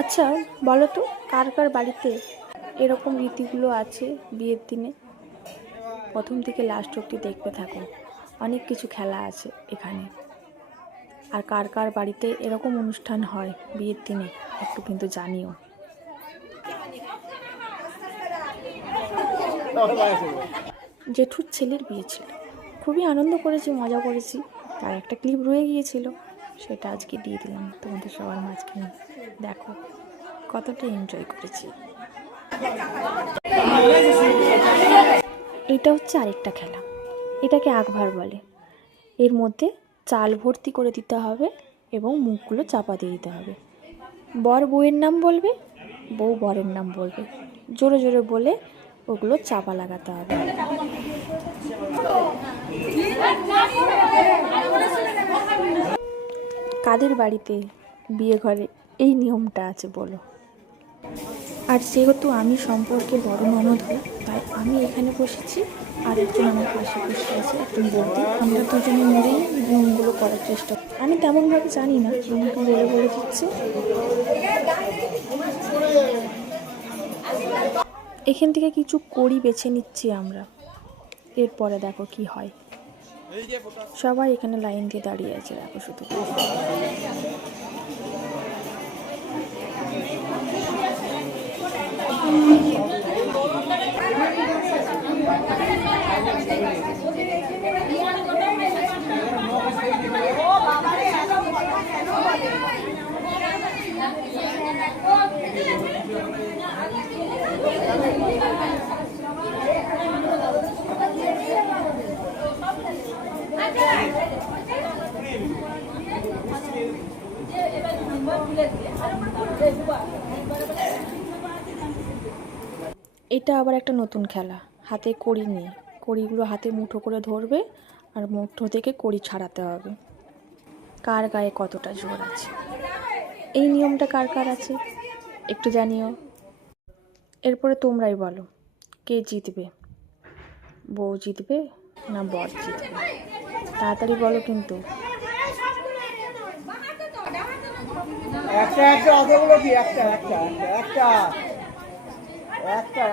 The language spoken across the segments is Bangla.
আচ্ছা বলো তো, কার কার বাড়িতে এরকম রীতিগুলো আছে বিয়ের দিনে? প্রথম থেকে লাস্ট অবধি দেখতে থাকো, অনেক কিছু খেলা আছে এখানে। আর কার কার বাড়িতে এরকম অনুষ্ঠান হয় বিয়ের দিনে একটু কিন্তু জানিও। জেঠুর ছেলের বিয়ে ছিল, খুবই আনন্দ করেছি, মজা করেছি। তার একটা ক্লিপ রয়ে গিয়েছিল, সেটা আজকে দিয়ে দিলাম তোমাদের সবার মাঝখানে। দেখো কতটা এনজয় করেছি। এটা হচ্ছে আরেকটা খেলা, এটাকে আকভার বলে। এর মধ্যে চাল ভর্তি করে দিতে হবে এবং মুখগুলো চাপা দিয়ে দিতে হবে। বর বউয়ের নাম বলবে, বউ বরের নাম বলবে, জোরে জোরে বলে ওগুলো চাপা লাগাতে হবে। কাদের বাড়িতে বিয়ে ঘরে এই নিয়মটা আছে বলো? আর যেহেতু আমি সম্পর্কে বড় ননদ হই, তাই আমি এখানে বসেছি, আর একজন আমার পাশে বসে আছে, একজন বৌদি। আমরা দুজনে মিলেই নিয়মগুলো করার চেষ্টা করি। আমি তেমনভাবে জানি না, আমাকে বলে দিচ্ছে। এখান থেকে কিছু কড়ি বেছে নিচ্ছি আমরা, এরপরে দেখো কি হয়। সবাই এখানে লাইন দিয়ে দাঁড়িয়ে আছে, দেখো শুধু। এটা আবার একটা নতুন খেলা, হাতে কড়ি নিয়ে, কড়িগুলো হাতে মুঠো করে ধরবে আর মুঠো থেকে কড়ি ছাড়াতে হবে। কার গায়ে কতটা জোর আছে, এই নিয়মটা কার কার আছে একটু জানিও। এরপরে তোমরাই বলো, কে জিতবে? বউ জিতবে না বর জিতবে? তাড়াতাড়ি বলো কিন্তু। একটা একটা অতগুলো কি একটা একটা একটা একটা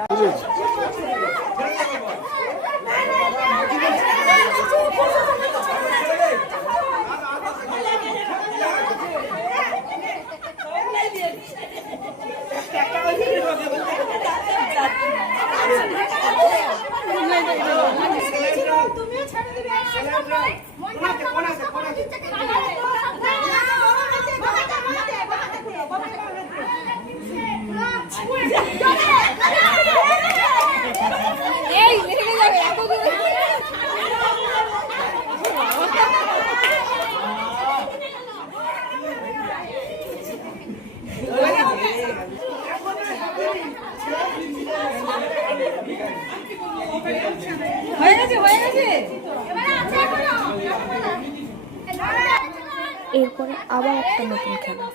এরপরে আবার একটা নতুন খেলা,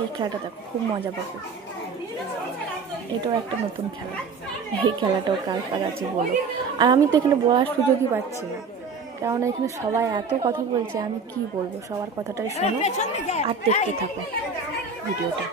এই খেলাটা দেখো, খুব মজা পাবে। এটাও একটা নতুন খেলা, এই খেলাটাও কার কার আছে বলো। আর আমি তো এখানে বলার সুযোগই পাচ্ছি না, কারণ এখানে সবাই এত কথা বলছে, আমি কি বলবো। সবার কথাটাই শোনো আর দেখতে থাকো ভিডিওটা।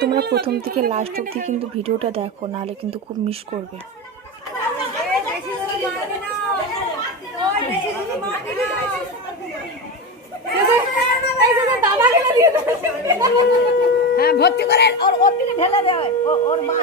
তোমরা প্রথম থেকে লাস্ট অবধি কিন্তু ভিডিওটা দেখো, নাহলে কিন্তু খুব মিস করবে। হ্যাঁ ভর্তি করে ওর দিকে ঢেলে দেয় ওর মা।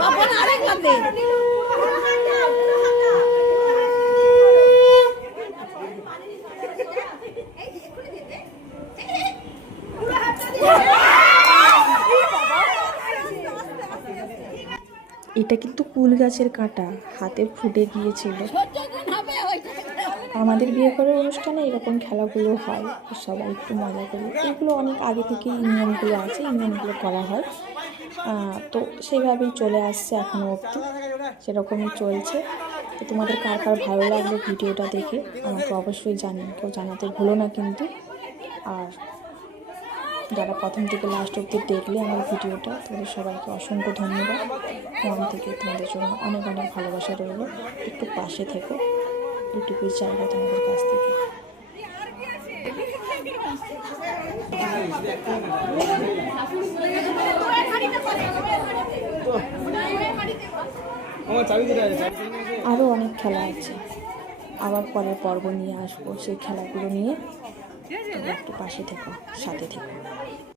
বাবা আরেকবার দে। এটা কিন্তু কুল গাছের কাঁটা, হাতে ফুটে গিয়েছিল। আমাদের বিয়ে করার অনুষ্ঠানে এরকম খেলাগুলো হয়, সবাই একটু মজা করি। এগুলো অনেক আগে থেকেই নিয়মগুলো আছে, এই নিয়মগুলো করা হয়। তো সেইভাবেই চলে আসছে এখনও অবধি, সেরকমই চলছে। তো তোমাদের কার কার ভালো লাগলো ভিডিওটা দেখে আমাকে অবশ্যই জানিও, কেউ জানাতে ভুলো না কিন্তু। আর যারা প্রথম থেকে লাস্ট অবধি দেখলে আমার ভিডিওটা, তোমাদের সবাইকে অসংখ্য ধন্যবাদ। মন থেকে তোমাদের জন্য অনেক অনেক ভালোবাসা রইল। একটু পাশে থেকো, এইটুকুই চাইবো তোমাদের কাছ থেকে। আরও অনেক খেলা আছে, আবার পরের পর্ব নিয়ে আসবো সেই খেলাগুলো নিয়ে। একটু পাশে থেকো, সাথে থেকো।